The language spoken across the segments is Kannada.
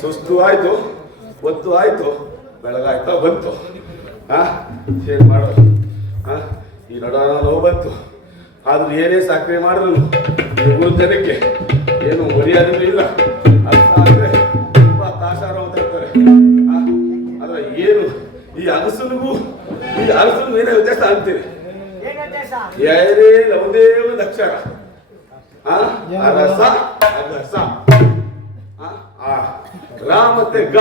ಸುಸ್ತು ಆಯ್ತು, ಒತ್ತು ಆಯ್ತು, ಬೆಳಗಾಯ್ತಾ ಬಂತು. ಏನು ಮಾಡೋದು? ಈ ನಡುವ ನೋವು ಬಂತು. ಆದ್ರೂ ಏನೇ ಸಾಕಣೆ ಮಾಡಿದ್ರು ಊರ ಜನಕ್ಕೆ ಏನು ಮರ್ಯಾದೆನೂ ಇಲ್ಲ. ಅರ್ಥ ಆದರೆ ತುಂಬಾ ತಾಸಾರ ಅಂತ ಇರ್ತಾರೆ. ಆದ್ರೆ ಏನು ಈ ಅಗಸನಿಗೂ ಏನೇ ವ್ಯತ್ಯಾಸ ಅಂತೀರಿ? ಯಾರೇ ಯಾವುದೇ ಒಂದು ಅಕ್ಷರ ಅರಸ ಅಗಸ ರಾ ಮತ್ತೆ ಗ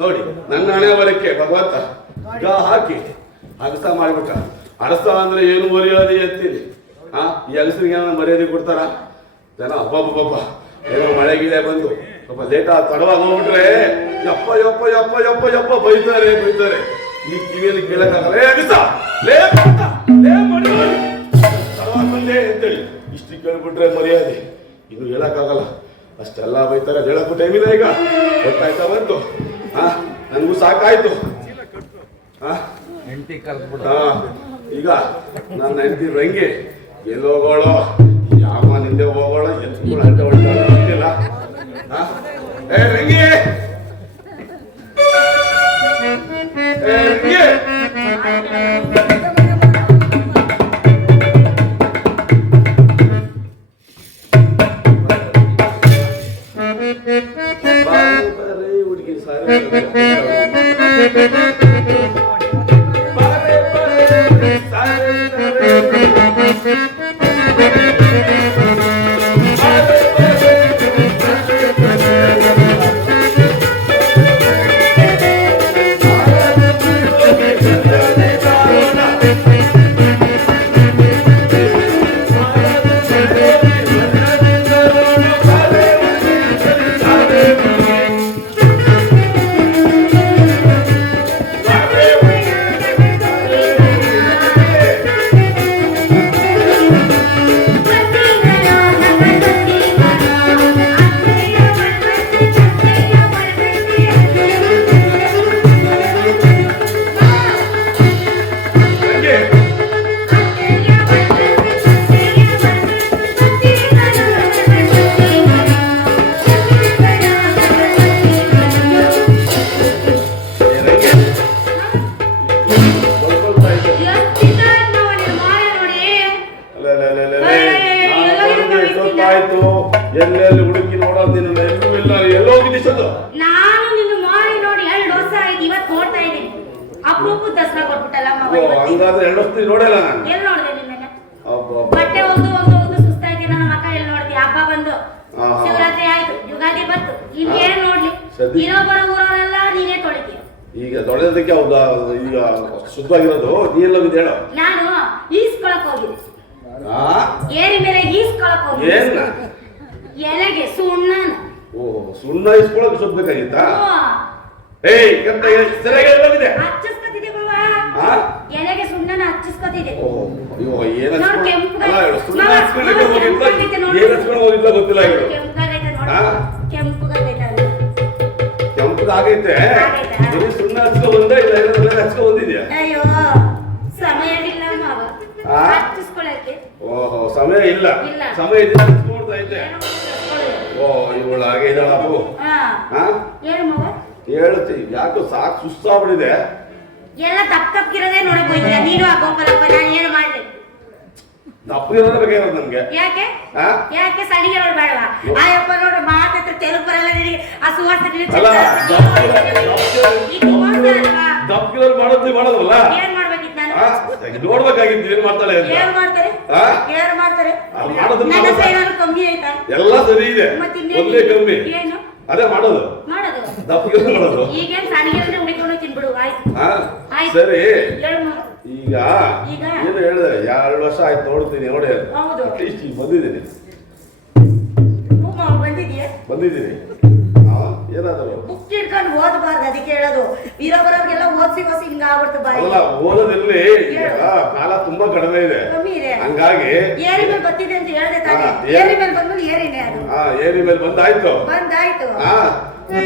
ನೋಡಿ, ನನ್ನ ಹಣೆ ಬರಕ್ಕೆ ಭಗವಂತ ಗ ಹಾಕಿ ಅಗಸ ಮಾಡಿಬಿಟ್ಟ. ಅರಸ ಅಂದ್ರೆ ಏನು ಮರ್ಯಾದೆ ಅಂತೀನಿ. ಈ ಅಗಸರಿಗೆ ಮರ್ಯಾದೆ ಕೊಡ್ತಾರ ಜನ? ಹಬ್ಬ ಏನೋ ಮಳೆ ಗಿಳೆ ಬಂದು ಸ್ವಲ್ಪ ಲೇಟ್ ತಡವಾಗಿ ಹೋಗ್ಬಿಟ್ರೆ ಯಪ್ಪ ಯಪ್ಪ ಯಪ್ಪ ಯಪ್ಪ ಯಪ್ಪ ಬೈತಾರೆ. ಈ ಕಿವಿಯಲ್ಲಿ ಕೇಳಕ್ಕಾಗಲ್ಲ. ಅಗಸ ಲೇ ಬಂದೆ ಅಂತೇಳಿ ಇಷ್ಟು ಕೇಳ್ಬಿಟ್ರೆ ಮರ್ಯಾದೆ. ಇದು ಹೇಳಕ್ಕಾಗಲ್ಲ, ಅಷ್ಟೆಲ್ಲ ಬೈತಾರೆ. ಹೇಳಕ್ಕೂ ಟೈಮ್ ಇಲ್ಲ. ಈಗ ಗೊತ್ತಾಯ್ತಾ ಬಂತು. ನನಗೂ ಸಾಕಾಯ್ತು. ಈಗ ನನ್ನ ಹೆಂಡತಿ ರಂಗಿ ಎಲ್ಲಿ ಹೋಗೋಳೋ, ಯಾವ ನಿಂದೆ ಹೋಗೋಳೋ, ಎತ್ಕೊಂಡು ಅಡ್ಡ ಹೊಡ್ತಾಳೋ ಗೊತ್ತಿಲ್ಲ. ಏ ರಂಗಿ, ಹುಡುಗಿ ಸಾರಿ ಎಲ್ಲೆಲ್ಲಿ ಹುಡುಕಿ ನೋಡೋದು ಎಲ್ಲೂ ಇಲ್ಲ. ಎಲ್ಲೋ ಹೋಗಿದ್ದು ನಾನು ನಿನ್ನ ಮಾರಿ ನೋಡಿ 2 ವರ್ಷ ಆಯ್ತು. ಇವತ್ತು ನೋಡ್ತಾ ಇದ್ದೀನಿ. ಅಪರೂಪದ ದಸರಾ ಕೊಟ್ಬಿಟ್ಟಲ್ಲ ಹಂಗಾದ್ರೆ 2 ವರ್ಷ ನೋಡಲ್ಲ ನಾನು. ಎಲ್ಲಿ ನೋಡಿದೆ ನಿನ್ನ ಬಟ್ಟೆ ಹೋಗ್ದು ಸುಸ್ತಾಯ್ತು. ನನ್ನ ಮಕ್ಕ ಎಲ್ಲಿ ನೋಡ್ತಿ? ಹಬ್ಬ ಬಂದು ಶಿವರಾತ್ರಿ ಆಯ್ತು, ಯುಗಾದಿ ಬಂತು, ಇನ್ನೇನ್ ನೋಡ್ಲಿ? ಇರೋ ಬರೋ ಊರವರೆಲ್ಲ ನೀನೇ ತೊಳಿತೀಯ. ಈಗ ತೊಳೆಯೋದಕ್ಕೆ ಹೌದಾ ಈಗ ಶುದ್ಧವಾಗಿರೋದು ನೀರೆಲ್ಲ ಬಿದ್ದು ಹೇಳು. ನಾನು ಈಸ್ಕೊಳಕ್ ಹೋಗಿದ್ದೆ. ಆ ಏರಿ ಮೇಲೆ ಈಸ್ಕೊಳಕ್ ಹೋಗಿದ್ದೆ. ಏನ್ ಎಲೆಗೆ ಸುಣ್ಣ. ಓ ಸುಣ್ಣ ಇಸ್ಕೊಳಕ್ ಶುದ್ಧಬೇಕಾಗಿತ್ತಾ? ಏಯ್ ಕಂತ ಸರಿಯಾಗಿ ಹೋಗಿದೆ. ಹಚ್ಚಿಸ್ಕೊತಿದ್ದೆ ಬಾವ. ಆ ಎಲೆಗೆ ಸುಣ್ಣನ ಹಚ್ಚಿಸ್ಕೊತಿದ್ದೆ. ಓ ಅಯ್ಯೋ ಏನು ನೋಡ್ ಕೆಂಪು ಸುಣ್ಣ ಹಚ್ಕೊಳ್ಳಿಕ್ಕೆ ಹೋಗಿಲ್ಲ. ಏನು ಹಚ್ಕೊಂಡು ಹೋಗಿಲ್ಲ ಗೊತ್ತಿಲ್ಲ ಇದು. ಕೆಂಪಗಾಗೈತೆ ನೋಡಿ. ಕೆಂಪಗಾಗೈತೆ ಅದು. ಕೆಂಪಗಾಗೈತೆ. ಬರೀ ಸುಣ್ಣ ಹಚ್ಕೊಂಡು ಬಂದ ಇಲ್ಲ ಎಲ್ಲ ಹಚ್ಕೊಂಡು ಬಂದಿದ್ಯಾ? ಅಯ್ಯೋ ಸಮಯವಿಲ್ಲ ಮಾವ. ಹಚ್ಚಿಸ್ಕೊಳ್ಳಕ್ಕೆ. ಓಹೋ ಸಮಯ ಇಲ್ಲ. ಸಮಯ ಇದೆ ಹಚ್ಕೊಳ್ತಾ ಇದ್ದೆ. ಓ ಇವಳು ಹಾಗೆ ಇದ್ದಾಳಪ್ಪು. ಹಾ ಹೇಳು ಮಾವ. ಹೇಳ್ತಿ ಯಾಕೋ ಸಾಕು ಸುಸ್ತಾಗ್ಬಿಟ್ಟಿದೆ. ಎಲ್ಲ ತಪ್ಪಿರೋದೇ ನೋಡಕ್ ಹೋಯ್ತೀಯ ನೀನು ಆ ಗೋಪಾಲಪ್ಪ. ನಾನು ಏನು ಮಾಡ್ಲಿ? ತಪ್ಪಿರೋದೇ ಬೇಕಾಗಿರೋದು ನಮ್ಗೆ. ಯಾಕೆ ಯಾಕೆ ಸಡಿಗೆಗಳು ಬೇಡವಾ? ಆಯಪ್ಪ ನೋಡು ಮಾತಾಡ್ತಾರೆ ತೆಲುಗು ಬರಲ್ಲ ನಿನಗೆ. ಆ ಸುವಾಸನೆ ತಪ್ಪಿರೋದು ಮಾಡೋದಲ್ಲ. ಏನ್ ಮಾಡ್ಬೇಕಿತ್ತು ನಾನು? ನೋಡ್ಬೇಕಾಗಿತ್ತು ಏನ್ ಮಾಡ್ತಾಳೆ ಅಂತ. ಏನ್ ಮಾಡ್ತಾರೆ? ಯಾರು ಮಾಡ್ತಾರೆ? ನನ್ನ ಹತ್ರ ಏನಾದ್ರು ಕಮ್ಮಿ ಆಯ್ತಾ? ಎಲ್ಲ ಸರಿ ಇದೆ. ಒಂದೇ ಕಮ್ಮಿ. ಏನು ಅದೇ ಮಾಡೋದು ದಪ್ಪಿಗೆ ಮಾಡೋದು. ಈಗೇನ್ ಸಡಿಗೆ ಉಳಿಕೊಂಡು ತಿನ್ಬಿಡು. ಆಯ್ತು ಸರಿ. ಹೇಳು ಈಗ ಏನು ಹೇಳಿದೆ 2 ವರ್ಷ ಆಯ್ತು ನೋಡ್ತೀನಿ ನೋಡಿ. ಅಟ್ಲೀಸ್ಟ್ ಈಗ ಬಂದಿದ್ದೀನಿ. ಬಂದಿದ್ದೀನಿ ಏನಾದ್ರು ಬುಕ್ ಇಟ್ಕೊಂಡು ಓದಬಾರ್ದು. ಅದಕ್ಕೆ ಹೇಳೋದು ಇರೋಬರೋರ್ಗೆಲ್ಲ ಓದಿಸಿ ಹಿಂಗ ಆಗ್ಬಿಡ್ತು ಬಾಯಿ. ಅಲ್ಲ ಓದೋದಿರ್ಲಿ. ಕಾಲ ತುಂಬಾ ಕಡಿಮೆ ಇದೆ. ಹಂಗಾಗಿ ಏರಿ ಮೇಲೆ ಬರ್ತಿದೆ ಅಂತ ಹೇಳ್ದೆ ತಾನೆ. ಏರಿ ಮೇಲೆ ಬಂದ್ಮೇಲೆ ಏರಿನೇ ಅದು. ಏರಿ ಮೇಲೆ ಬಂದಾಯ್ತು.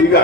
ಈಗ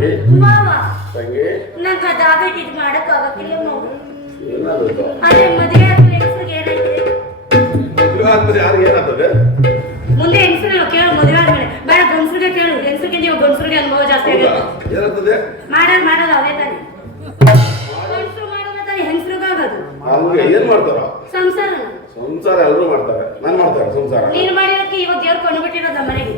ತಂಗಿ ಮಾವ ತಂಗಿ ನಂಗೆ ಅದಾಗೈತಿ ಇದು ಮಾಡಕ್ ಆಗಕ್ಕಿಲ್ಲ ಮಾವ. ಏನಾಗುತ್ತೆ ಅದೇ ಮದುವೆ ಆದ್ಮೇಲೆ ಹೆಂಗಸ್ರಿಗೆ ಏನೈತೆ ಆದ್ಮೇಲೆ ಯಾರಿಗೆ ಏನಾಗ್ತದೆ ಮುಂದೆ ಹೆಂಗಸ್ರು ಕೇಳು ಮದುವೆ ಆದ್ಮೇಲೆ ಬೇಡ ಗಂಡಸ್ರಿಗೆ ಕೇಳು ಹೆಂಗಸ್ರಿಗೆ ನೀವು ಗಂಡಸ್ರಿಗೆ ಅನುಭವ ಜಾಸ್ತಿ ಆಗುತ್ತೆ ಏನಾಗ್ತದೆ ಮಾಡೋದು ಅದೇ ತಾನೆ ಗಂಡಸ್ರು ಮಾಡೋದೇ ತಾನೆ ಹೆಂಗಸ್ರಿಗಾಗೋದು ಹಂಗೆ ಏನ್ ಮಾಡ್ತಾರ ಸಂಸಾರ ಸಂಸಾರ ಎಲ್ಲರೂ ಮಾಡ್ತಾರೆ ನಾನು ಮಾಡ್ತಾರೆ ಸಂಸಾರ ನೀನು ಮಾಡಿರೋದಕ್ಕೆ ಇವಾಗ ದೇವ್ರು ಕೊಂಡ್ಬಿಟ್ಟಿರೋದು ನಮ್ಮ ಮನೆಗೆ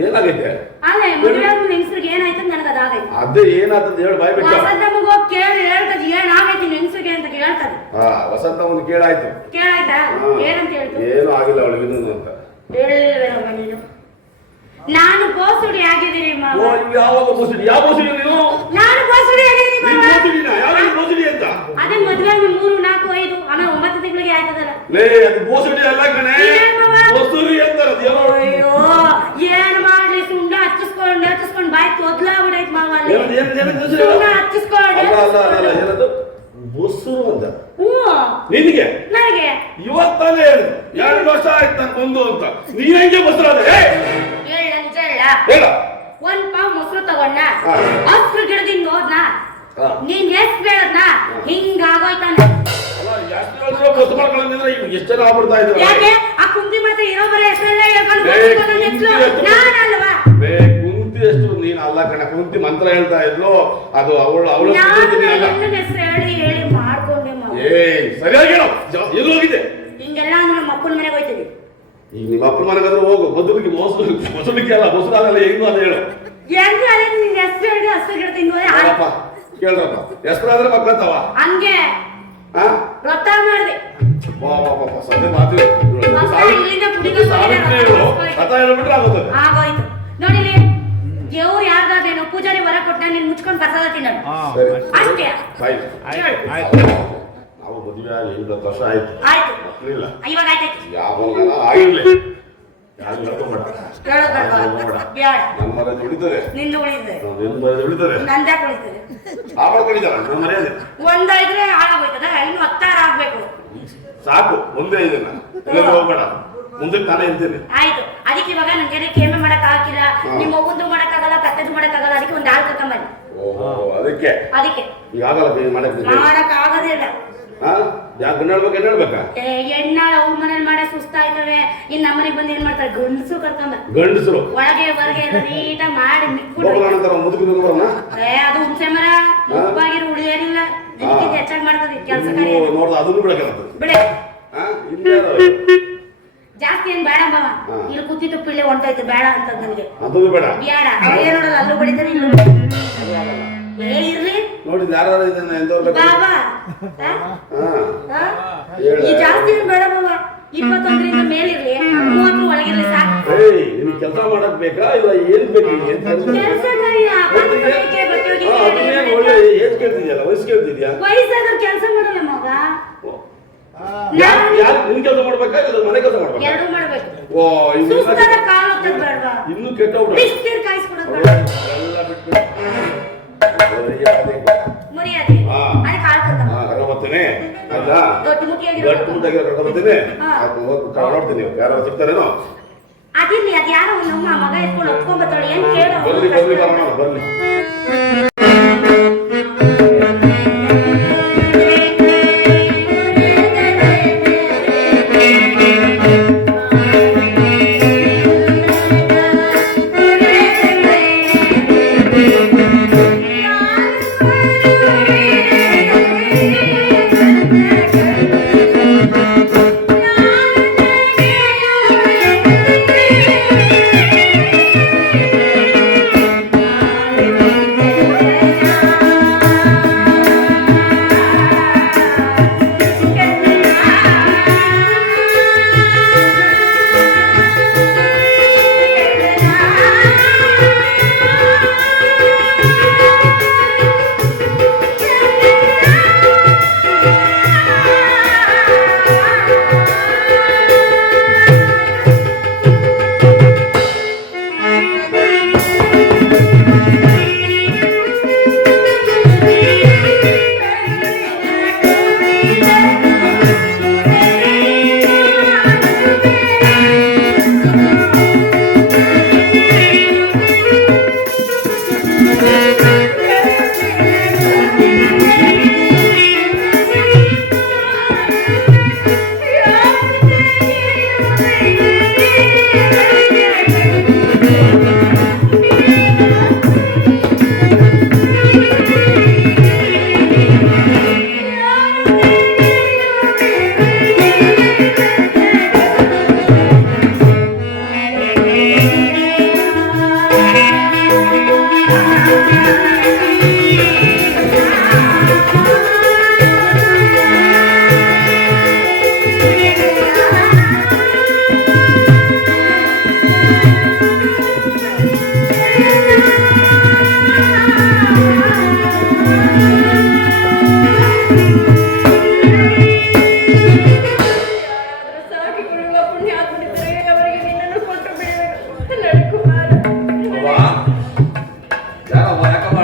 ಏನಾಗೈತೆ ಅದೇ ಮದುವೆ ಆದ್ಮೇಲೆ ಹೆಂಗಸ್ರಿಗೆ ಏನಾಯ್ತು ನನಗೆ ಅದಾಗೈತೆ ಅದೇ ಏನಾಗ್ತದೆ ಹೇಳಿ ಬಾಯ್ ಬಿಟ್ಟು ವಸಂತ ಹೋಗಿ ಕೇಳಿ ಹೇಳ್ತದ ಏನಾಗೈತಿ ಹೆಂಗಸ್ರಿಗೆ ಅಂತ ಕೇಳ್ತದೆ ವಸಂತ ಒಂದು ಕೇಳಾಯ್ತು ಕೇಳಾಯ್ತಾ ಏನಂತ ಹೇಳ್ತು ಏನು ಆಗಿಲ್ಲ ಅವಳಿಗೆ ಇನ್ನೊಂದು ಅಂತ ಹೇಳಿಲ್ವೇನಮ್ಮ ನೀನು ನಾನು ಬೋಸುಡಿ ಆಗಿದ್ದೀನಿ ಓ, ಮಾವ ಇವ್ ಯಾವಾಗ ಬೋಸಿಡಿ ಯಾವ ಬೋಸಿಡಿ ನೀನು ನಾನು ಬೋಸುಡಿ ಆಗಿದ್ದೀನಿ ನೀನ್ ಮಾವ ಬೋಸಿಡಿನಾ? ಯಾವ ಬೋಸಿಡಿ ಅಂತ ಅದೇ ಮದುವೆ 3, 4, 5 ಆಮೇಲೆ 9 ತಿಂಗಳಿಗೆ ಆಯ್ತದಲ್ಲ ಲೇ ಅದು ಬೋಸಿಡಿ ಅಲ್ಲ ಕಣೆ ಏನ್ ಮಾವ? ಬೋಸುರಿ ಅಂತಾರ ದೇವ ಅಯ್ಯೋ ಏನ್ ಮಾಡ್ಲಿ ಸುಮ್ನೆ ಹಚ್ಚಿಸ್ಕೊಂಡು ಬಾಯ್ ತೊದ್ಲಾಗ್ಬಿಡೈತ್ ಮಾವ ಅಲ್ಲಿ ಸುಮ್ನೆ ಹಚ್ಚಿಸ್ಕೊಂಡು ಅಲ್ಲ ಅಲ್ಲ ಅಲ್ಲ ಏನದು ಬೋಸುರು ಅಂತ ಹ್ಞೂ ನಿನಗೆ ನನಗೆ ಇವತ್ತಾನೆ ಹೇಳು 2 ವರ್ಷ ಆಯ್ತು ನಾನು ಬಂದು ಅಂತ ನೀನ್ ಹೆಂಗೆ ಬಸ್ರಾದೆ ಹೇಳ ನಿಜ ಹೇಳ ಒಂದ್ ಪಾವ್ ಮೊಸರು ತಗೊಂಡ ಹಾ. ಹಸ್ರು ಗಿಡದಿಂದ ಹೋದ್ನ ಹಾ. ನೀನ್ ಎಷ್ಟ್ ಬೇಡದ್ನ ಹಿಂಗಾಗೋಯ್ತಾನೆ ಅಲ್ಲ ಎಷ್ಟು ಹೇಳಿದ್ರು ಗೊತ್ತು ಮಾಡ್ಕೊಳ್ಳೋದಂದ್ರೆ ಈಗ ಎಷ್ಟು ಜನ ಆಗ್ಬಿಡ್ತಾ ಇದ್ರು ಯಾಕೆ ಆ ಕುಂತಿ ಮತ್ತೆ ಇರೋ ಬರ ಹೆಸರೆಲ್ಲ ಹೇಳ್ಕೊಂಡು ನಾನಲ್ವಾ ಬೇ ಕುಂತಿ ಎಷ್ಟು ನೀನ್ ಅಲ್ಲ ಕಣ ಕುಂತಿ ಮಂತ್ರ ಹೇಳ್ತಾ ಇದ್ಲು ಅದು ಅವಳು ನಾನು ಹೆಣ್ಣು ಹೆಸರು ಹೇಳಿ ಮಾಡ್ಕೊಂಡೆ ಮಾವ ಏ ಸರಿಯಾಗಿ ಹೇಳು ಎಲ್ಲಿ ಹೋಗಿದೆ ಹಿಂಗೆಲ್ಲ ಅಂದ್ರೆ ನಮ್ಮ ಅಪ್ಪನ ಮನೆಗೆ ಹೋಯ್ತೀವಿ ಈಗ ನಿಮ್ಮ ಅಪ್ಪನ ಮನೆಗಾದ್ರೂ ಹೋಗು ಮೊದಲಿಗೆ ಮೊಸಲಿಕ್ಕೆ ಅಲ್ಲ ಮೊಸರಾಗಲ್ಲ ಹೆಂಗು ಅಂತ ಹೇಳು ಹೆಂಗ ಅದೇ ನಿನ್ ಹೆಸರು ಹೇಳಿ ಹಸ್ರು ಗಿಡ ತಿಂದು ಅಪ್ಪ ಕೇಳ್ರಪ್ಪ ಹೆಸರಾದ್ರೆ ಮಕ್ಕಳಂತವ ಹಂಗೆ ವ್ರತ ಮಾಡ್ದೆ ಸದ್ಯ ಮಾತು ಇಲ್ಲಿಂದ ಕುಡಿದು ಕಥ ಹೇಳ್ಬಿಟ್ರೆ ಆಗುತ್ತದೆ ಆಗೋಯ್ತು ನೋಡಿಲಿ ದೇವ್ರು ಯಾರ್ದಾದೇನು ಪೂಜಾರಿ ವರ ಕೊಟ್ಟ ನೀನ್ ಮುಚ್ಕೊಂಡು ಪ್ರಸಾದ ತಿನ್ನೋದು ಸರಿ ಅಷ್ಟೇ ಆಯ್ತು ನಾವು ಮದುವೆ ಆಗಿ 20 ವರ್ಷ ಆಯ್ತು ಆಯ್ತು ಮಕ್ಕಳಿಲ್ಲ ಇವಾಗ ಆಯ್ತಾಯ್ತು ಯಾವಾಗ ಆಗಿರ್ಲಿ ಯಾರು ಹೇಳ್ಕೊಂಬೇಡ ಹೇಳೋದ್ ಬೇಡ ನಮ್ಮ ಮರ್ಯಾದೆ ಉಳಿತದೆ ನಿಂದು ಉಳಿತದೆ ನಿನ್ನ ಮರ್ಯಾದೆ ಉಳಿತದೆ ನಂದೇ ಉಳಿತದೆ ಆವಾಗ ಕಳಿತಾರ ನಮ್ಮ ಮರ್ಯಾದೆ ಒಂದಾಯ್ದ್ರೆ ಹಾಳಾಗೋಯ್ತದ ಇನ್ನು 10 ಆಗ್ಬೇಕು ಸಾಕು ಒಂದೇ ಇದನ್ನ ಎಲ್ಲರೂ ಹೋಗ್ಬೇಡ ಮುಂದಕ್ಕೆ ನಾನೇ ಇರ್ತೇನೆ ಆಯ್ತು ಅದಕ್ಕೆ ಇವಾಗ ನಂಗೆ ಕೇಮೆ ಮಾಡಕ್ ಆಗಿಲ್ಲ ನಿಮ್ಮ ಮಗುಂದು ಮಾಡಕ್ ಆಗಲ್ಲ ಕತ್ತೆದು ಮಾಡಕ್ ಆಗಲ್ಲ ಅದಕ್ಕೆ ಒಂದು ಹಾಲು ಕರ್ಕೊಂಬನ್ನಿ ಓಹೋ ಅದಕ್ಕೆ ಈಗ ಆಗಲ್ಲ ಮಾಡಕ್ ಆಗೋದೇ ಇಲ್ಲ ಯಾಕೆ ಗಂಡ ಹೇಳ್ಬೇಕು ಏನ್ ಹೇಳ್ಬೇಕಾ ಹೆಣ್ಣಾಳ ಅವ್ರ ಮನೇಲಿ ಮಾಡೋ ಸುಸ್ತಾಯ್ತವೆ ಇನ್ ನಮ್ಮನೆಗೆ ಬಂದು ಏನ್ ಮಾಡ್ತಾರೆ ಗಂಡಸು ಕರ್ಕೊಂಬ ಗಂಡಸರು ಒಳಗೆ ಹೊರಗೆ ನೀಟಾಗಿ ಮಾಡಿ ಅದು ಹುಣಸೆ ಮರ ಉಪ್ಪಾಗಿರೋ ಉಳಿದೇನಿಲ್ಲ ಇದಕ್ಕಿಂತ ಹೆಚ್ಚಾಗಿ ಮಾಡ್ತದೆ ಕೆಲಸ ಕಾರ್ಯ ಅದನ್ನು ಬಿಡಕ್ಕೆ ಬಿಡೆ ಜಾಸ್ತಿ ಏನ್ ಬೇಡ ಮಾವ ಇಲ್ಲಿ ಕೂತಿದ್ದು ಪಿಳ್ಳೆ ಹೊಂಟೈತೆ ಬೇಡ ಅಂತ ನನಗೆ ಅದು ಬೇಡ ಬೇಡ ಅವೇ ನೋಡೋದು ಅಲ್ಲೂ ಬಡಿತಾರೆ ಇಲ್ಲೂ ಇರ್ಲಿ ನೋಡಿದ್ ಯಾರು ಬಾಬಾ ಈ ಜಾಸ್ತಿ ಏನ್ ಬೇಡ ಮಾವ 21ರಿಂದ ಮೇಲಿರ್ಲಿ 30 ಒಳಗಿರ್ಲಿ ಸಾಕು ಕೆಲಸ ಮಾಡಕ್ ಬೇಕಾ ಇಲ್ಲ ಏನ್ ಬೇಕು ಕೆಲಸ ಕಾರ್ಯ ಏನ್ ಕೇಳ್ತಿದ್ಯಲ್ಲ ವಯಸ್ಸು ಕೇಳ್ತಿದ್ಯಾ ವಯಸ್ಸಾದ ಕೆಲಸ ಮಾಡಲ್ಲ ಮಾವ ನಿನ್ ಕೆಲಸ ಮಾಡ್ಬೇಕಾ ಇಲ್ಲ ಮನೆ ಕೆಲಸ ಮಾಡ್ಬೇಕಾ ಎರಡು ಮಾಡ್ಬೇಕು ಓ ಸುಸ್ತಾದ ಕಾಲು ಹೊತ್ತದ್ ಬೇಡವಾ ಇನ್ನು ಕೆಟ್ಟವ್ರು ಬಿಸ್ನೀರ್ ಕಾಯಿಸ್ಕೊಡೋದು ಬೇಡ ಎಲ್ಲ ಬಿಟ್ಟು ಮರ್ಯಾದೆ ಅದಕ್ಕೆ ಕಾಳು ಕರ್ಕೊಂಬ ಕರ್ಕೊಂಬರ್ತೀನಿ ಆಯ್ತಾ ದೊಡ್ಡ ಮುಖಿಯಾಗಿ ಗಟ್ಟು ಮುಟ್ಟಾಗಿ ಕರ್ಕೊಂಬರ್ತೀನಿ ನೋಡ್ತೀನಿ ಯಾರು ಸಿಗ್ತಾರೇನೋ ಅದಿರ್ಲಿ ಅದ್ ಯಾರೋ ನಮ್ಮ ಮಗ ಎತ್ಕೊಂಡು ಒಪ್ಕೊಂಬತ್ತಾಳೆ ಏನ್ ಕೇಳೋ ಬರ್ಲಿ ಬರ್ಲಿ ಬರೋಣ ಬರ್ಲಿ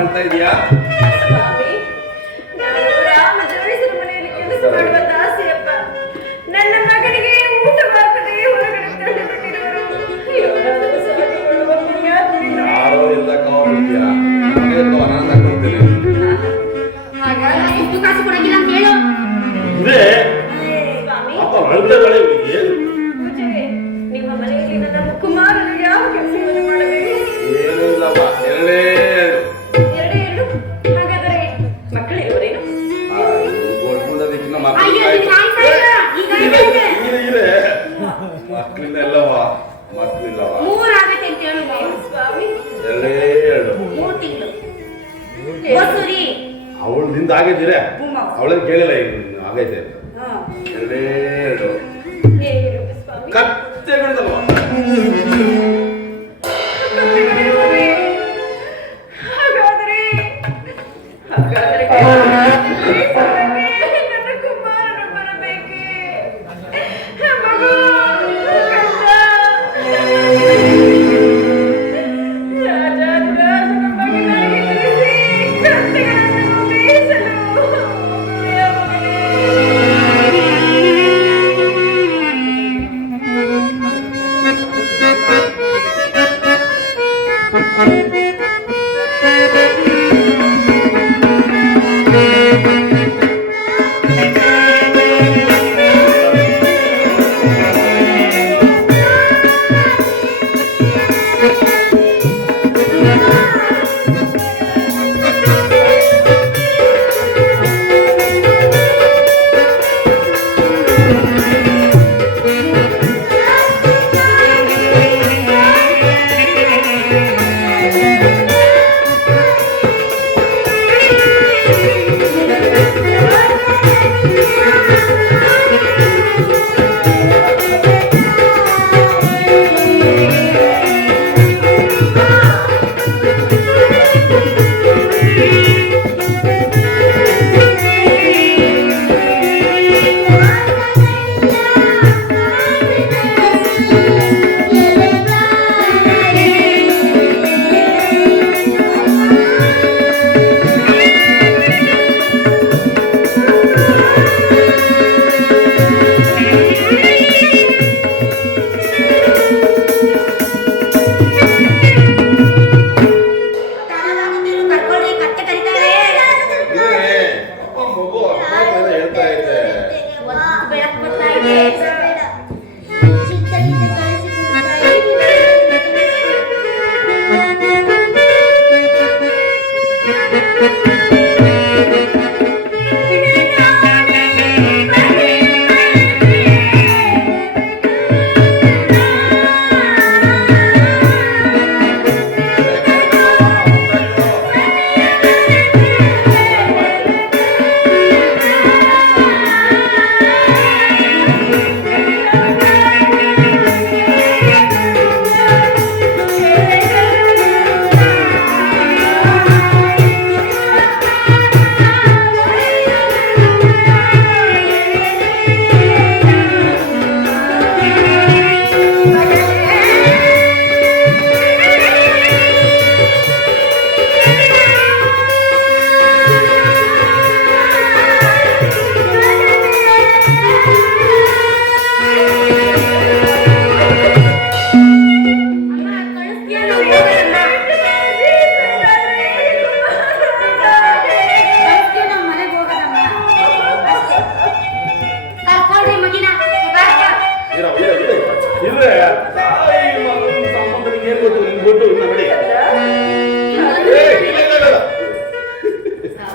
ಮಾಡ್ತಾ ಇದೀಯಾ? ಸ್ವಾಮಿ, ನಾನು ರಾಮ ಜೋಡಿಸಿದ ಮನೆಯಲ್ಲಿ ಕೆಲಸ ಮಾಡುವ ದಾಸಿಯಪ್ಪ. ನನ್ನ ಮಗನಿಗೆ ಊಟ ಹಾಕದೆ ಹೊರಗಡೆ ತಳ್ಳಿಬಿಟ್ಟಿರುವರು. ಇವನಾದರೂ ಸಾಕಿಕೊಳ್ಳುವ ಪುಣ್ಯಾತ್ಮನಿಂದ ಯಾರೋ ಇಲ್ಲ ಕಾವಿದ್ಯಾ? ನಾನು ತಗೊಳ್ತೇನೆ. ಹಾಗಾದ್ರೆ ಎಷ್ಟು ಕಾಸು ಕೊಡಂಗಿಲ್ಲ ಅಂತ ಹೇಳು. ಇದೆ ಸ್ವಾಮಿ, ಅಪ್ಪ ಮರುಳಗಳೇ ಏನು? ಪೂಜೆಗೆ ನಿಮ್ಮ ಮನೆಯಲ್ಲಿ ನನ್ನ ಕುಮಾರನಿಗೆ ಯಾವ ಕೆಲಸವನ್ನು ಮಾಡಬೇಕು? ಏನೂ ಇಲ್ಲವ್ವ, ಎರಡೇ ಎರಡೇ ಎರಡು. ಹಾಗಾದರೆ ಮಕ್ಕಳಿರುವರೇನು? ಕೊಟ್ಕೊಂಡದಕ್ಕಿಂತ ಅಯ್ಯೋ, ಇದು ಕಾಯ್ತಾ ಇಲ್ಲ. ಈಗ ಆಗಿದೆ. ಮಕ್ಕಳಿಲ್ಲವ, ಮಕ್ಕಳಿಲ್ಲವ. 3 ಆಗತ್ತೆ ಅಂತ ಹೇಳು ನಾವು. ಸ್ವಾಮಿ, ಎರಡೇ ಎರಡು. 3 ತಿಂಗಳು. ಬಸುರಿ. ಅವಳು ನಿಂದ ಆಗಿದ್ದೀರ ಅವಳನ್ನ ಕೇಳಿಲ್ಲ ಈಗ ಆಗೈತೆ ಅಂತ. ಹಾ. ಎರಡೇ ಎರಡು ಹೇಗಿರುತ್ತೆ ಸ್ವಾಮಿ? ಕತ್ತೆಗಳಿದವ. ಕತ್ತೆಗಳಿರುವವೇ? ಹಾಗಾದರೆ ನನ್ನ ಕುಮಾರನು ಬರಬೇಕೆ? ಮಗು, ಕಂದ. ರಾಜಾಧಿರಾಜನ ಮಗನಾಗಿ ಜನಿಸಿ ಕತ್ತೆಗಳನ್ನು ಮೇಯಿಸಲು ಮಗುವೆಯ ಮಗನೇ.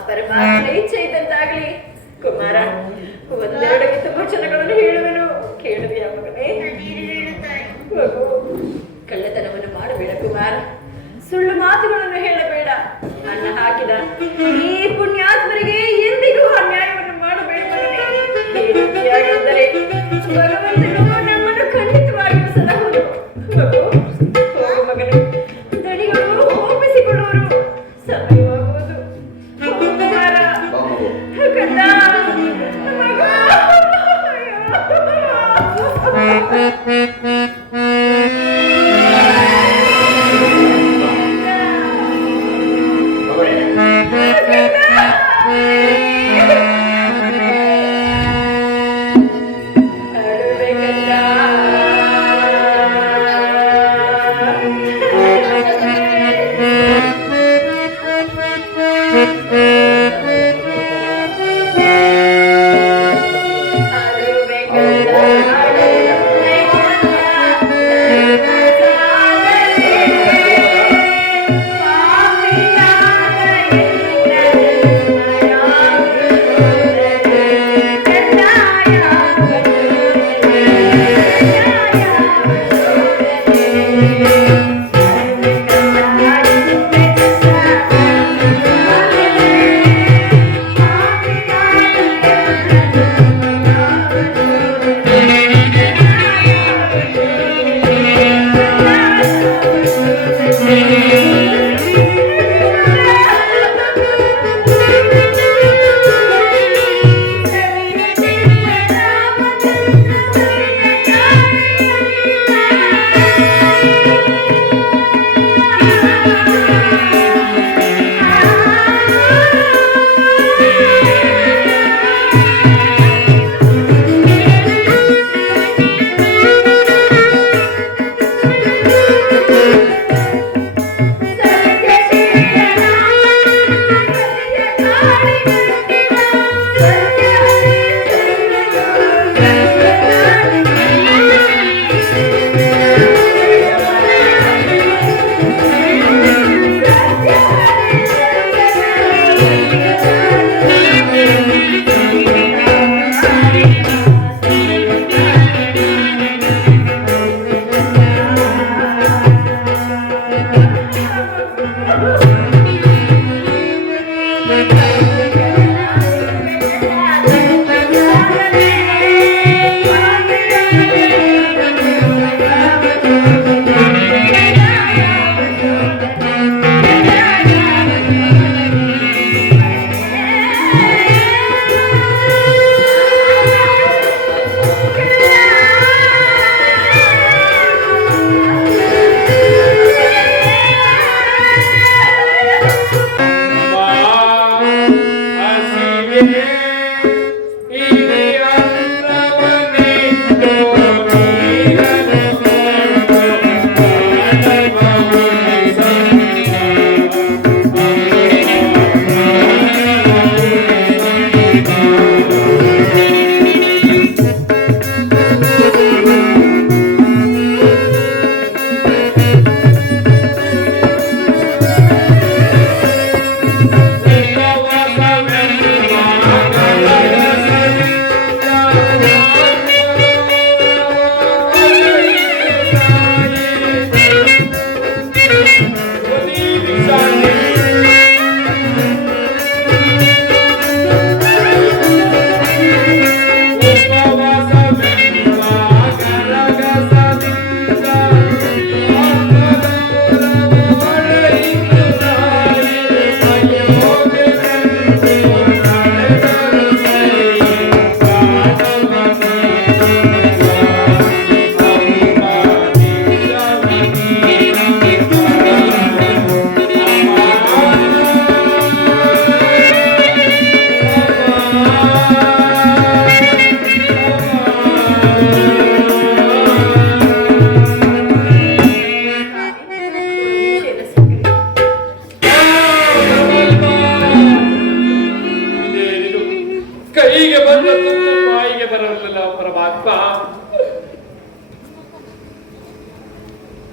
ಪರಮಾತ್ಮ ಇಚ್ಛೆ ಇದ್ದಂತಾಗ್ಲಿ. ಕುಮಾರ, ಒಂದೆರಡು ಹಿತವಚನಗಳನ್ನು ಹೇಳುವೆನು, ಕೇಳಿದೆಯಾ ಮಗನೇ? ಮಗು, ಕಳ್ಳತನವನ್ನು ಮಾಡಬೇಡ ಕುಮಾರ, ಸುಳ್ಳು ಮಾತುಗಳನ್ನು ಹೇಳಬೇಡ. ಅನ್ನ ಹಾಕಿದ ಈ ಪುಣ್ಯಾತ್ಮರಿಗೆ ಎಂದಿಗೂ ಅನ್ಯಾಯವನ್ನು ಮಾಡಬೇಡ ಮಗನೇ. ಈ ರೀತಿಯಾಗಿದ್ದರೆ ಭಗವಂತನು ನಮ್ಮನ್ನು ಖಂಡಿತವಾಗಿಯೂ ಸಲಹುವುದು. ಮಗು, ಹೋಗು ಮಗನೇ, ದಣಿಗಳು ಒಪ್ಪಿಸಿಕೊಳ್ಳುವರು, ಸಮಯವಾಗುವುದು. ಹೋಗು ಕುಮಾರ. ಕಂದ, ಮಗು. ಮಗಳೇ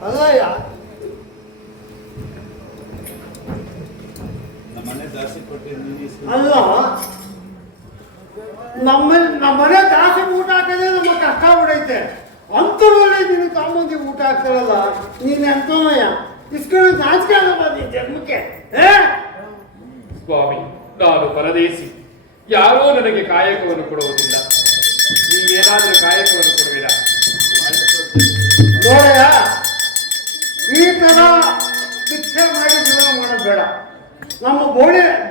ಅಲ್ಲಯ್ಯ, ಅಲ್ಲ ನಮ್ಮನೆ ದಾಸಿ ಊಟ ಹಾಕದೆ ನಮ್ಮ ಕಷ್ಟ ಬಿಡೈತೆ. ಅಂತರಲ್ಲಿ ನೀನು ತಾಮಂದಿ ಊಟ ಹಾಕ್ತಾರಲ್ಲ, ನೀನ್ ಎಂತನಯ್ಯ ಇಸ್ಕೊಂಡು ನಾಚಿಕೆ ಆಗಲ್ಲ ನೀನ್ ಜನ್ಮಕ್ಕೆ. ಸ್ವಾಮಿ, ನಾನು ಪರದೇಶಿ, ಯಾರೂ ನನಗೆ ಕಾಯಕವನ್ನು ಕೊಡುವುದಿಲ್ಲ. ನೀವೇನಾದರೂ ಕಾಯಕವನ್ನು ಕೊಡುವಿರಾ? ನೋಡಯ್ಯ, ಈ ತರ ಶಿಕ್ಷೆ ಮಾಡಿ ಜೀವನ ಮಾಡೋದು ಬೇಡ. ನಮ್ಮ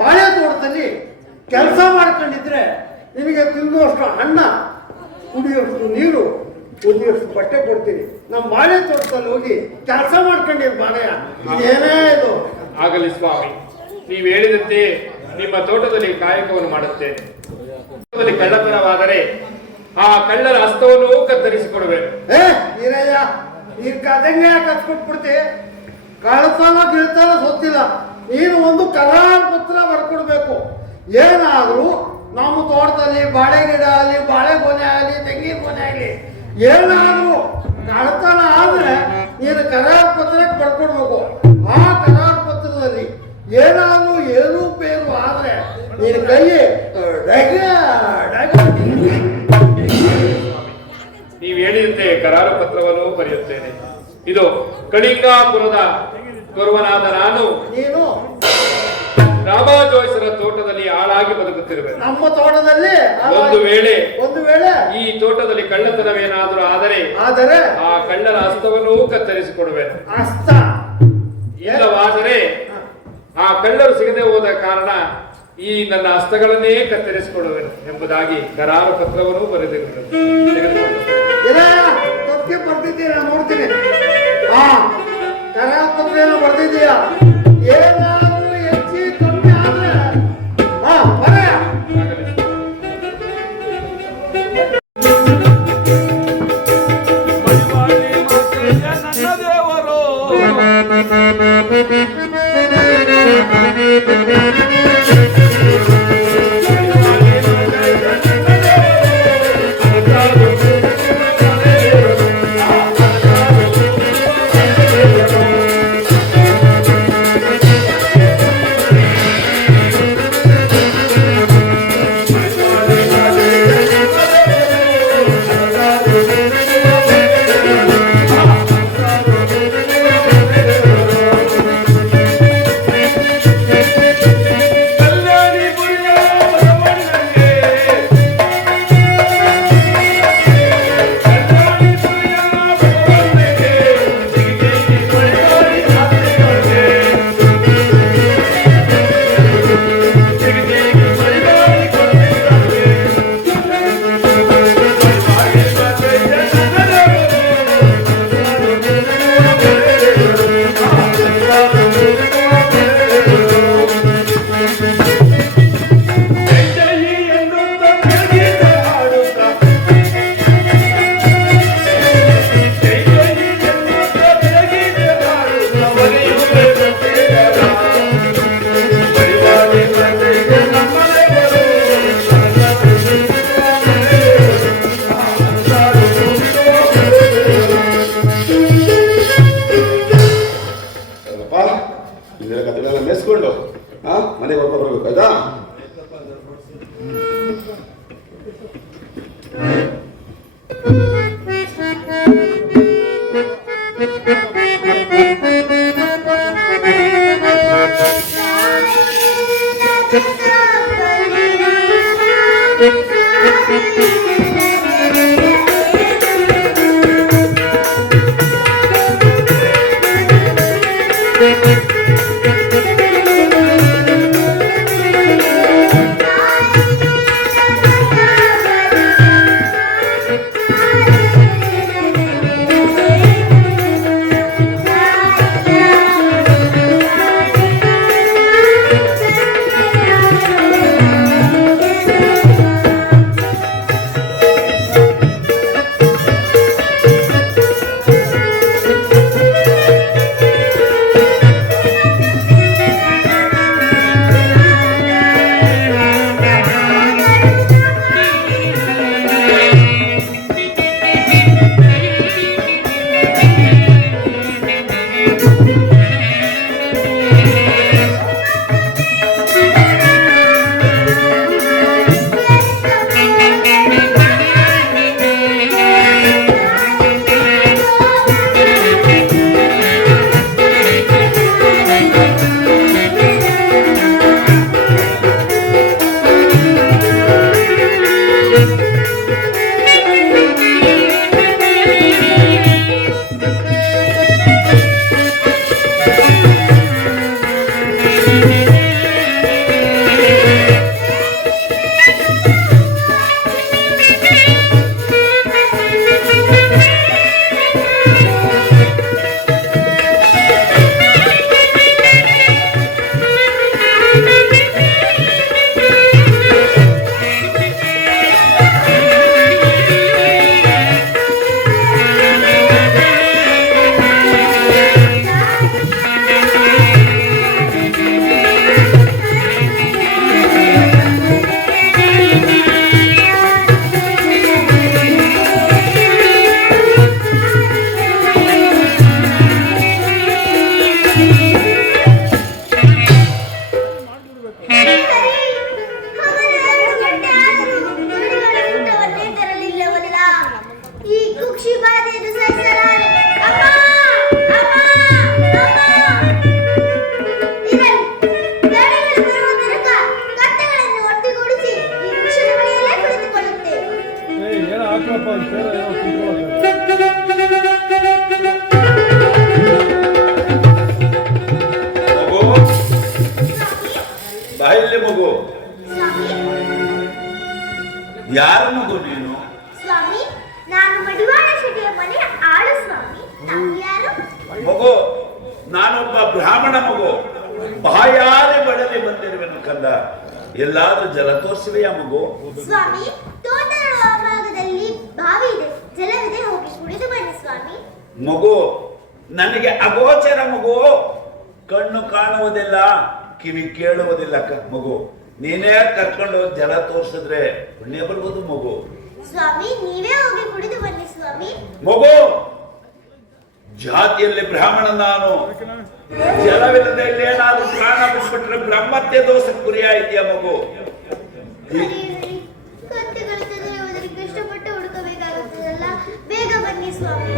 ಬಾಳೆ ತೋಟದಲ್ಲಿ ಕೆಲಸ ಮಾಡ್ಕೊಂಡಿದ್ರೆ ನಿನಗೆ ತಿನ್ನುವಷ್ಟು ಅನ್ನ, ಕುಡಿಯುವಷ್ಟು ನೀರು, ಕುದಿಯುವಷ್ಟು ಬಟ್ಟೆ ಕೊಡ್ತೀನಿ. ನಮ್ಮ ಬಾಳೆ ತೋಟದಲ್ಲಿ ಹೋಗಿ ಕೆಲಸ ಮಾಡ್ಕೊಂಡಿರು ಬಾಳೆಯ. ಇದೇನೇ ಇದು? ಆಗಲಿ ಸ್ವಾಮಿ, ನೀವು ಹೇಳಿದಂತೆ ನಿಮ್ಮ ತೋಟದಲ್ಲಿ ಕಾಯಕವನ್ನು ಮಾಡುತ್ತೇನೆ. ತೋಟದಲ್ಲಿ ಕಳ್ಳತನವಾದರೆ ಆ ಕಳ್ಳರ ಹಸ್ತವನ್ನು ಕತ್ತರಿಸಿಕೊಡಬೇಕು. ಈರಯ್ಯ, ಈ ಕದಂಗೆ ಕಚ್ಕೊಟ್ಬಿಡ್ತಿ. ಕಳ್ತಾನ ಗಿಳ್ತಾನ ಗೊತ್ತಿಲ್ಲ. ನೀನು ಒಂದು ಕರಾರ್ ಪತ್ರ ಬರ್ಕೊಡ್ಬೇಕು. ಏನಾದರೂ ನಮ್ಮ ತೋಟದಲ್ಲಿ ಬಾಳೆ ಗಿಡ ಆಗಲಿ, ಬಾಳೆ ಗೊನೆ ಆಗಲಿ, ತೆಂಗಿನ ಗೊನೆ ಆಗಲಿ ಏನಾದರೂ ಕಳ್ತನ ಆದ್ರೆ ನೀನು ಕರಾರ್ ಪತ್ರಕ್ಕೆ ಬರ್ಕೊಡ್ಬೇಕು. ಆ ಕರಾರ್ ಪತ್ರದಲ್ಲಿ ಏನಾದರೂ ಏರುಪೇರು ಆದ್ರೆ ನೀನು ಕೈ ನೀವು ಹೇಳಿದಂತೆ ಕರಾರು ಪತ್ರವನ್ನು ಬರೆಯುತ್ತೇನೆ. ಇದು ಕಳಿಂಗಾಪುರದ ಗೌರವನಾದ ನಾನು ನೀನು ರಾಮಾಜೋಯಿಸರ ತೋಟದಲ್ಲಿ ಆಳಾಗಿ ಬದುಕುತ್ತಿರುವೆ. ನಮ್ಮ ತೋಟದಲ್ಲಿ ಒಂದು ವೇಳೆ ಈ ತೋಟದಲ್ಲಿ ಕಳ್ಳತನವೇನಾದರೂ ಆದರೆ ಆ ಕಳ್ಳರ ಹಸ್ತವನ್ನು ಕತ್ತರಿಸಿಕೊಡುವೆನು. ಹಸ್ತ ಇಲ್ಲವಾದರೆ ಆ ಕಳ್ಳರು ಸಿಗದೆ ಹೋದ ಕಾರಣ ಈ ನನ್ನ ಹಸ್ತಗಳನ್ನೇ ಕತ್ತರಿಸಿಕೊಡುವೆನು ಎಂಬುದಾಗಿ ಕರಾರು ಪತ್ರವನ್ನು ಬರೆದಿರುವೆನು. ತಪ್ಪಿಗೆ ಬರ್ತಿದ್ದೀರ ನೋಡ್ತೀನಿ. ಕರಾರು ಪತ್ರ ಏನೋ ಬರ್ತಿದ್ದೀಯ? ಏನಾದ್ರೂ ಹೆಚ್ಚಿ ಕಮ್ಮಿ ಆದ್ರೆ ಬರ. ನೋಡ್ಕೊ ಬರ್ಬೇಕು ಆಯ್ತಾ? ಮಗು ಯಾರ ಮಗು ನೀನು? ಸ್ವಾಮಿ, ನಾನು ಮಡಿವಾಳ ಶೆಟ್ಟಿಯ ಮನೆ ಆಳು ಸ್ವಾಮಿ. ತಾವು ಯಾರು? ಮಗು, ನಾನೊಬ್ಬ ಬ್ರಾಹ್ಮಣ ಮಗು. ಬಾಯಾರೆ ಬಡಲಿ ಬಂದಿರುವೆನು ಕಂದ. ಎಲ್ಲಾದ್ರೂ ಜಲ ತೋರಿಸಿವೆಯಾ ಮಗು? ಸ್ವಾಮಿ, ತೋಟದ ಭಾಗದಲ್ಲಿ ಬಾವಿ ಇದೆ, ಜಲವಿದೆ, ಹೋಗಿ ಕುಡಿದು ಬನ್ನಿ ಸ್ವಾಮಿ. ಮಗು, ನನಗೆ ಅಗೋಚರ ಮಗು. ಕಣ್ಣು ಕಾಣುವುದಿಲ್ಲ, ಕಿವಿ ಕೇಳುವುದಿಲ್ಲ ಮಗು. ನೀನೇ ಕರ್ಕೊಂಡು ಜಲ ತೋರಿಸಿದ್ರೆ ಪುಣ್ಯ ಬರ್ಬೋದು ಮಗು. ಸ್ವಾಮಿ, ನೀವೇ ಹೋಗಿ ಕುಡಿದು ಬನ್ನಿ ಸ್ವಾಮಿ. ಮಗು, ಜಾತಿಯಲ್ಲಿ ಬ್ರಾಹ್ಮಣ ನಾನು. ಜಲವಿಲ್ಲದೆ ಏನಾದ್ರೂ ಪ್ರಾಣ ಬಿಟ್ಬಿಟ್ರೆ ಬ್ರಹ್ಮತ್ಯ ದೋಷಕ್ಕೆ ಗುರಿಯಾಯಿತೀಯ ಮಗು. ಕತ್ತೆಗಳ ತೆಗೆಯುವುದಕ್ಕೆ ಕಷ್ಟಪಟ್ಟು ಹುಡುಕಬೇಕಾಗುತ್ತದಲ್ಲ, ಬೇಗ ಬನ್ನಿ ಸ್ವಾಮಿ.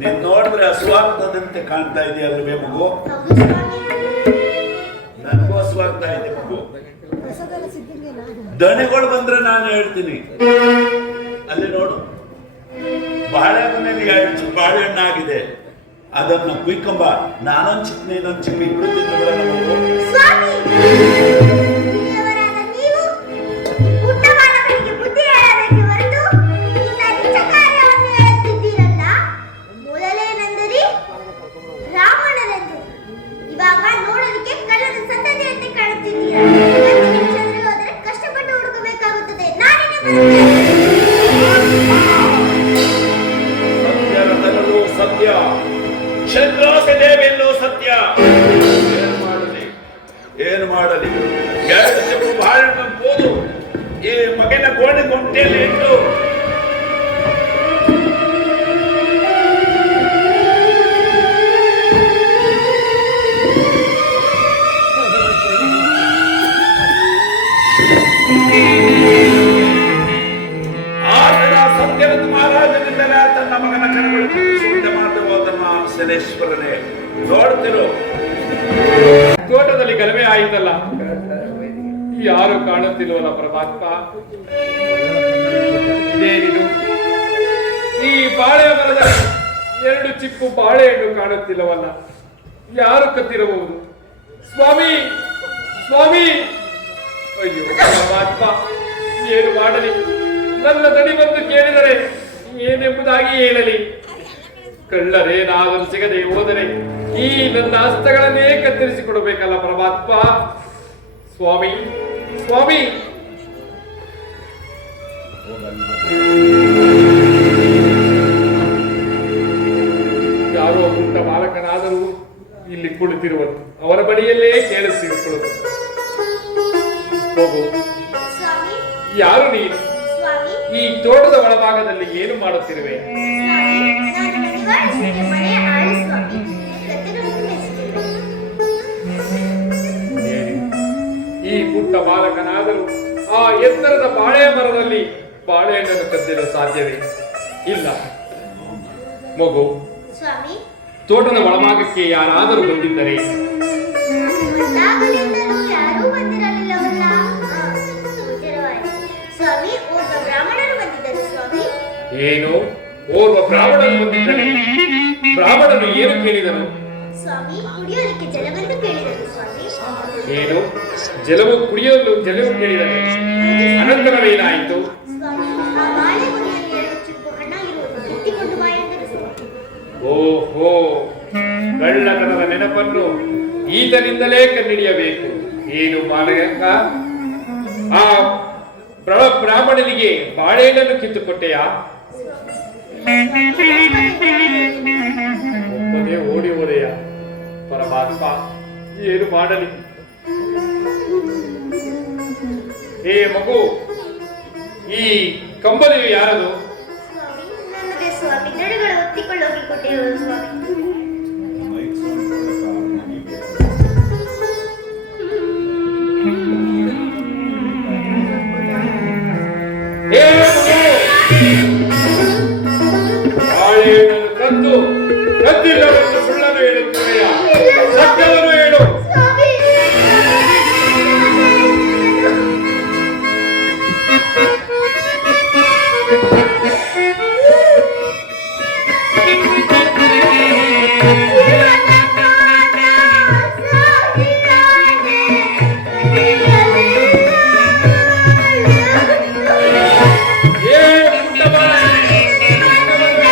ನೀನ್ ನೋಡಿದ್ರೆ ಅಸ್ವಾಗ್ತದಂತೆ ಕಾಣ್ತಾ ಇದೆಯಲ್ವೇ ಮಗು? ನನಗೂ ಅಸ್ವಾಗ್ತಾ ಇದೆ ಮಗು. ದಣಿಗಳು ಬಂದ್ರೆ ನಾನು ಹೇಳ್ತೀನಿ. ಅಲ್ಲಿ ನೋಡು, ಬಾಳೆಹಣ್ಣಿಗೆ ಬಾಳೆಹಣ್ಣಾಗಿದೆ, ಅದನ್ನ ಕುಯ್ಕೊಂಬ. ನಾನೊಂದ್ ಚಿಕ್ಕ ನೀನೊಂದ್ ಚಿಕ್ಕ ಇಬ್ರು ತಿಂದುಗಳನ್ನ ಮಗು. ಸತ್ಯ, ಚಂದ್ರಾಸ ದೇವಿಯಲ್ಲೂ ಸತ್ಯ. ಏನ್ ಏನು ಮಾಡಲಿ? 2 ಚಿಪ್ಪು ಬಾಳೆಹಣ್ಣು ಕೂದು ಈ ಮಗನ ಗೋಣಿ ಗೊಂಟೆಯಲ್ಲಿ ಇಟ್ಟು ಆತನ ಸತ್ಯವಂತ ಮಹಾರಾಜನಿಂದಲೇ ತನ್ನ ಮಗನ ಕರಗಳು ಶೂನ್ಯ ಮಾಡಿ ಹೋದನ್ನ ಶನೇಶ್ವರನೇ ನೋಡ್ತಿರು. ತೋಟದಲ್ಲಿ ಗಲಭೆ ಆಯಿತಲ್ಲ, ಯಾರು ಕಾಣುತ್ತಿಲ್ವಲ್ಲ ಪರಮಾತ್ಮ. ಇದೇನಿದು? ಈ ಬಾಳೆ ಮರದಲ್ಲಿ 2 ಚಿಪ್ಪು ಬಾಳೆಹಣ್ಣು ಕಾಣುತ್ತಿಲ್ಲವಲ್ಲ, ಯಾರು ಕತ್ತಿರಬಹುದು? ಸ್ವಾಮಿ, ಸ್ವಾಮಿ! ಅಯ್ಯೋ ಪರಮಾತ್ಮ, ಏನು ಮಾಡಲಿ? ನನ್ನ ದನಿ ಬಂದು ಕೇಳಿದರೆ ಏನೆಂಬುದಾಗಿ ಹೇಳಲಿ? ಕಳ್ಳರೇನಾದರೂ ಸಿಗದೆ ಹೋದರೆ ಈ ನನ್ನ ಹಸ್ತಗಳನ್ನೇ ಕತ್ತರಿಸಿಕೊಡಬೇಕಲ್ಲ ಪರಮಾತ್ಮ. ಸ್ವಾಮಿ, ಸ್ವಾಮಿ! ಯಾರೋ ಪುಟ್ಟ ಬಾಲಕನಾದರೂ ಇಲ್ಲಿ ಕುಳಿತಿರುವುದು ಅವರ ಬಳಿಯಲ್ಲೇ ಕೇಳಿಸಿಕೊಳ್ಳುವುದು. ಹೋಗು. ಸ್ವಾಮಿ, ಯಾರು ನೀನು? ಸ್ವಾಮಿ, ಈ ತೋಟದ ಒಳಭಾಗದಲ್ಲಿ ಏನು ಮಾಡುತ್ತಿರುವೆ? ಸ್ವಾಮಿ, ನಾನು ನಿವಾರಿಸಿಗೆ ಮನೆ ಆಳು ಸ್ವಾಮಿ. ಕತ್ತೆಗಳನ್ನು ಮೆಚ್ಚಿದ್ದೇನೆ. ಈ ಪುಟ್ಟ ಬಾಲಕನಾದರೂ ಆ ಎತ್ತರದ ಬಾಳೆ ಮರದಲ್ಲಿ ಬಾಳೆಹಣ್ಣನ್ನು ಕದ್ದಿರಲು ಸಾಧ್ಯವೇ ಇಲ್ಲ. ಮಗು, ಸ್ವಾಮಿ, ತೋಟದ ಒಳಭಾಗಕ್ಕೆ ಯಾರಾದರೂ ಬಂದಿದ್ದರೆ? ಮೊದಲಾಗಲಿಂದಲೂ ಯಾರೂ ಬಂದಿರಲಿಲ್ಲವಲ್ಲ. ಗೋಚರವಾಯಿತು. ಸ್ವಾಮಿ, ಒಬ್ಬ ಬ್ರಾಹ್ಮಣರು ಬಂದಿದ್ದರು ಸ್ವಾಮಿ. ಏನು? ಓರ್ವ ಬ್ರಾಹ್ಮಣನು ಬಂದಿದ್ದನೆ? ಬ್ರಾಹ್ಮಣನು ಏನು ಕೇಳಿದನು? ಸ್ವಾಮಿ, ಕುಡಿಯೋದಕ್ಕೆ ಜಲವನ್ನು ಕೇಳಿದರು ಸ್ವಾಮಿ. ಏನು? ಜಲವು ಕೇಳಿದನೆ? ಅನಂತರವೇನಾಯಿತು? ಸ್ವಾಮಿ, ಆ ಬಾಳೆ ಗುಡಿಯಲ್ಲಿ 2 ಚಿಪ್ಪು ಹಣ ಇರುವುದು ಕಿತ್ತಿಕೊಂಡು ಬಾ ಎಂದರು ಸ್ವಾಮಿ. ಓಹೋ, ಕಳ್ಳತನದ ನೆನಪನ್ನು ಈತನಿಂದಲೇ ಕಂಡಿಡಿಯಬೇಕು. ಏನು ಬಾಲಕ, ಆ ಬ್ರಾಹ್ಮಣನಿಗೆ ಬಾಳೆಹಣ್ಣನ್ನು ಕಿತ್ತುಕೊಟ್ಟೆಯಾ? ಒಬ್ಬನೇ ಓಡಿ ಹೋದೆಯ? ಪರಮಾತ್ಮ, ಏನು ಮಾಡಲಿ? ಹೇ ಮಗು, ಈ ಕಂಬಳಿಯು ಯಾರದು? ಸ್ವಾಮಿ, ನನ್ನದೇ ಸ್ವಾಮಿ. ನಡುಗಳು ಒತ್ತಿಕೊಳ್ಳೋಗಿ ಕೊಟ್ಟಿರುವುದು ಸ್ವಾಮಿ. ಹೇ ಮಗು, ಬಾಳೆಹಣ್ಣನ್ನು ಕದ್ದು ಕದ್ದಿಲ್ಲವೆಂದು ಸುಳ್ಳನ್ನು ಹೇಳುತ್ತವೆಯ? ಸತ್ಯವನ್ನು ಹೇಳು. ಸ್ವಾಮಿ, ಹೇ ಪುಟ್ಟ ಬಾಲಕನೇ, ಅವರ ಮಾತ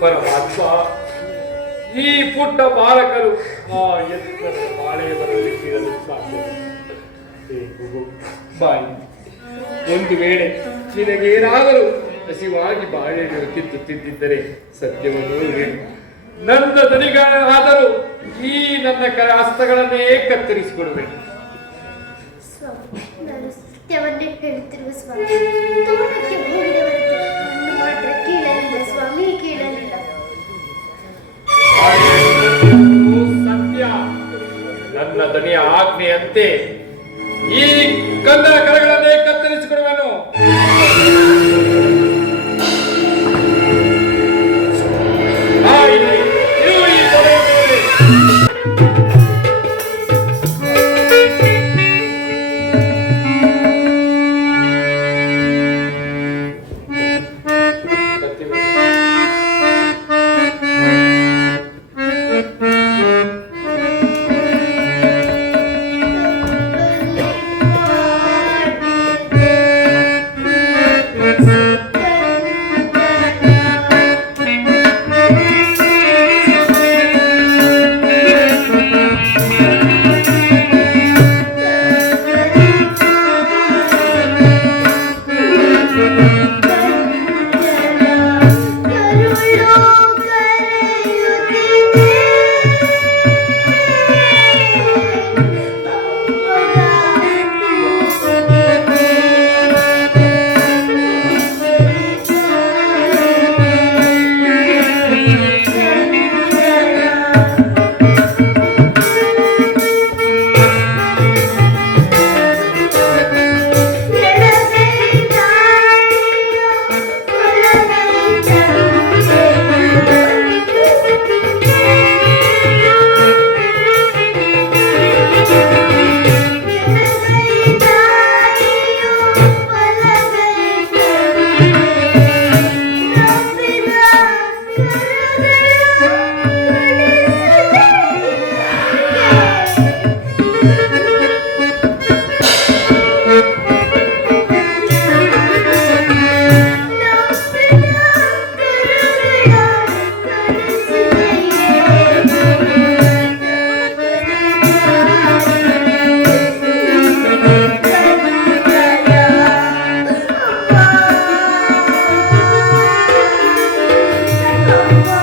ಪರಮಾತ್ಮ, ಈ ಪುಟ್ಟ ಬಾಲಕರು ಆ ಎತ್ತರ ಬಾಳೆ ಬರಲಿಕ್ಕಿರಲು ಸಾಧ್ಯ. ಬಾಯಿ, ಒಂದು ವೇಳೆ ನಿನಗೇನಾದರೂ ಹಸಿವಾಗಿ ಬಾಳೆಯನ್ನು ಕಿತ್ತು ತಿಂದಿದ್ದರೆ ಸತ್ಯವನ್ನು ಹೇಳು. ನನ್ನ ದನಿಗಾದರೂ ಈ ನನ್ನ ಹಸ್ತಗಳನ್ನೇ ಕತ್ತರಿಸಿಕೊಡಬೇಕು. ಸ್ವಾಮಿ, ನಾನು ಸತ್ಯವನ್ನೇ ಹೇಳ್ತಿರುವ ಸ್ವಾಮಿ. ತೋಟಕ್ಕೆ ಹೋಗಿದ ಹೊರತು ಹಣ್ಣು ಮಾತ್ರ ಕೀಳಲಿಲ್ಲ ಸ್ವಾಮಿ, ಕೀಳಲಿಲ್ಲ. ಸತ್ಯ. ನನ್ನ ದನಿಯ ಆಜ್ಞೆಯಂತೆ ಈ ಕಂದರ ಕರಗಳನ್ನೇ ಕತ್ತರಿಸಿಕೊಡುವನು. Oh,